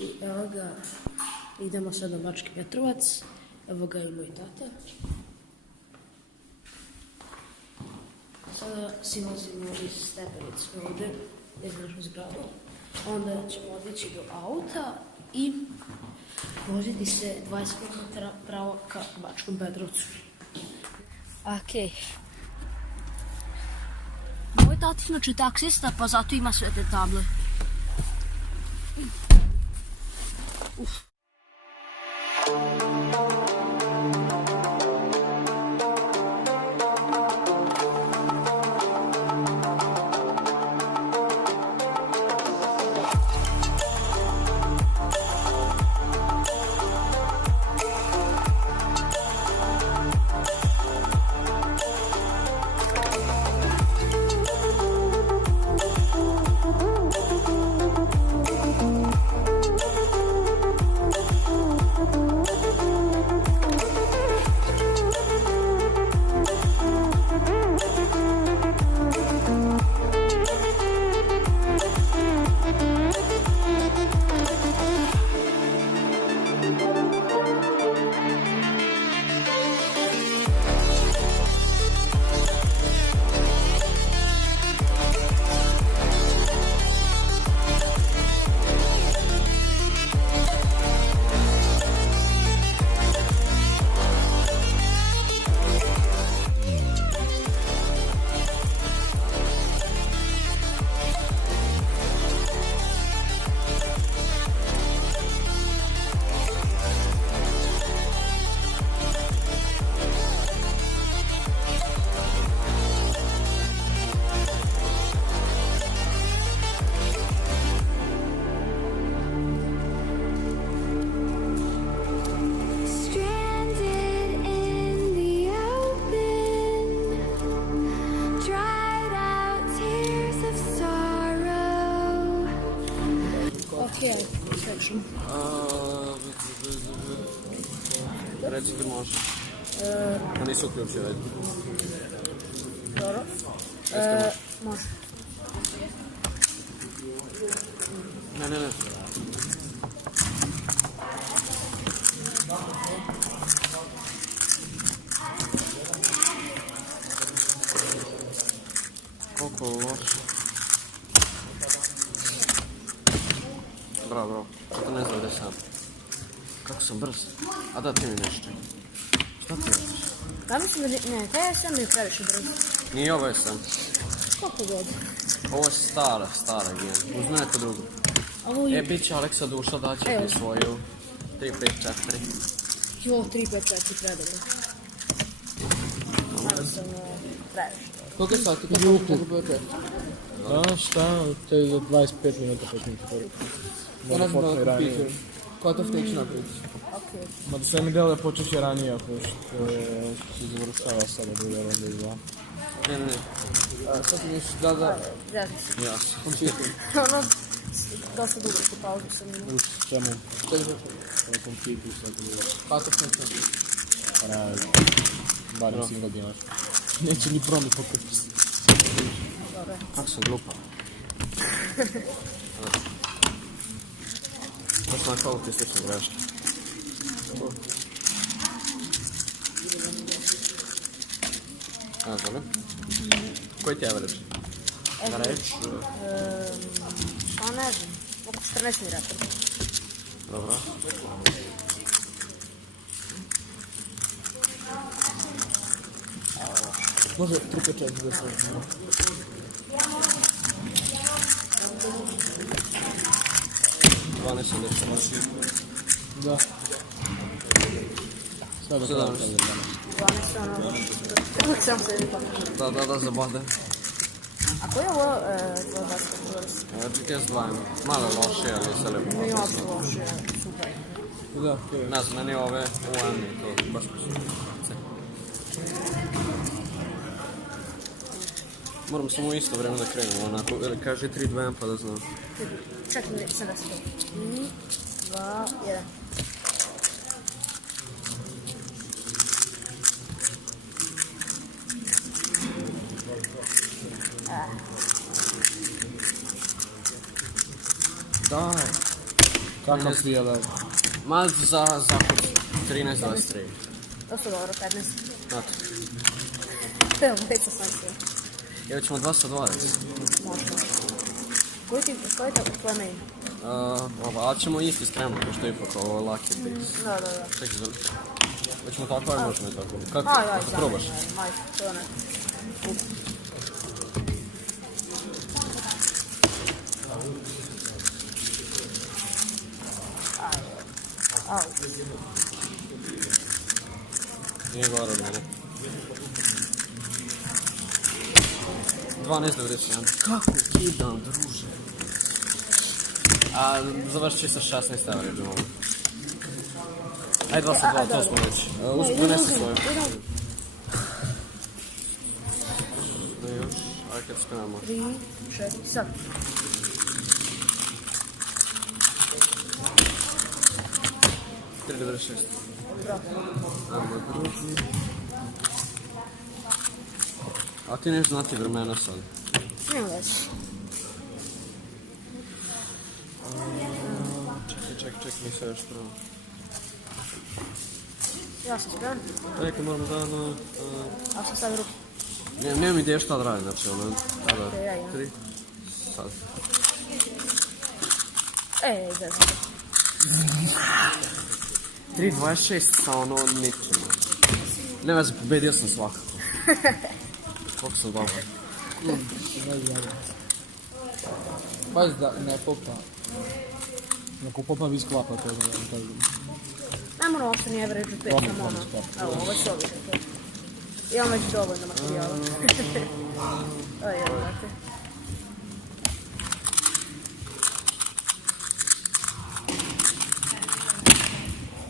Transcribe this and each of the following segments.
I evo ga, idemo sad na Bački Petrovac, evo ga i moj tata. Sada silazimo iz stepenice ovde, iz našu zgradu. Onda ćemo odjeći do auta i voziti se 20 km pravo ka Bačkom Petrovcu. Okej. Moj tata inače taksista, pa zato ima sve te table. Reci ti može. A nisu uključio već. Dobro. Može. Ne. Koliko loše. Bravo. 14 do 10. Kako sam brz. A da, ti mi nešto. Šta ti misliš? Ja mislim da ne, taj SM je previše brzo. Nije ovo SM. Koliko god? Ovo je stara gen. Uzme neko drugo. Bit će Aleksa duša da će ti svoju 3-5-4. Jo, 3-5-4 predobro. Jednostavno previše. Koliko je sati? Kako bude? A šta? To je za 25 minuta, 5 minuta. Možda počne ranije. Koja to vteći napraviti? Okej. Ma da sve mi delo da počeš je ranije, ako se završava sada druga ronda i dva. Ne. Sad ti misliš da... Zezam se. Jasno. Kompjuter. Ono, dosta dugo po pauzu sam imao. Čemu? Ovo kompjuter sad drugo. Kako vteći? Pa ne, barem si godinaš. Neće ni promi pokući. Dobro. Kako sam glupa. To sam na koliko ti slične greške. Zove? Koji ti je average? Average? Pa ne znam, oko 14 mi rekao. Dobro. Može 3-5-4 da se... Da. Sada da 12 ono... Uvijek sam se vidio. Da, zabode. A koji je ovo tvoj basket? GTS 2 malo loše, ali se lepo. Nije uopšte loše, super. Da, okej. Ne znam, meni ove UM i to baš super. Moram samo u isto vreme da krenemo, onako, ili kaže 3-2 pa da znam. Čekaj, sad da se to. 3, 2, 1. Daj. Kakav prijela? Ma za zahod 13-23. Dosta dobro, 15. Znate. Evo, već sam sve. Evo ćemo 2 sa 20. Može. Koji je tvoj main? Ali ćemo isti skrenuti, pošto je ipak ovo laki bit. Da. Čekaj, hoćemo tako, ali možemo i tako. Kako probaš? Ajde, to je ne. Au. Nije gore od mene. 12.91. Kako kidam, druže? Završit će sa 16 evra, idemo ovo. Ajde 2 sa 2, to smo već. Donesi svoju. Ne još, ajde kad spremamo. 3, 4, sad. A ti neš znati vremena sad? Nema već. Čekaj, mi se još pravo. Ja sam spreman. Čekaj, moramo da... A sam stavio ruku. Nemam ideje šta da radim, znači ono... Ok, ja imam. 3, sad. Izvezam. 3.26 sa ono ničim. Ne veze, pobedio sam svakako. Koliko sam dobro? Pazi da ne popa. Ako popa vi sklapa to da vam kažem. Ne moram uopšte nije vreći 5 samo ono. Evo, ovo je što više. Imam već dovoljno materijala. Evo, znate.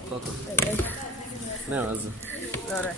To. Ne veze. Dobro.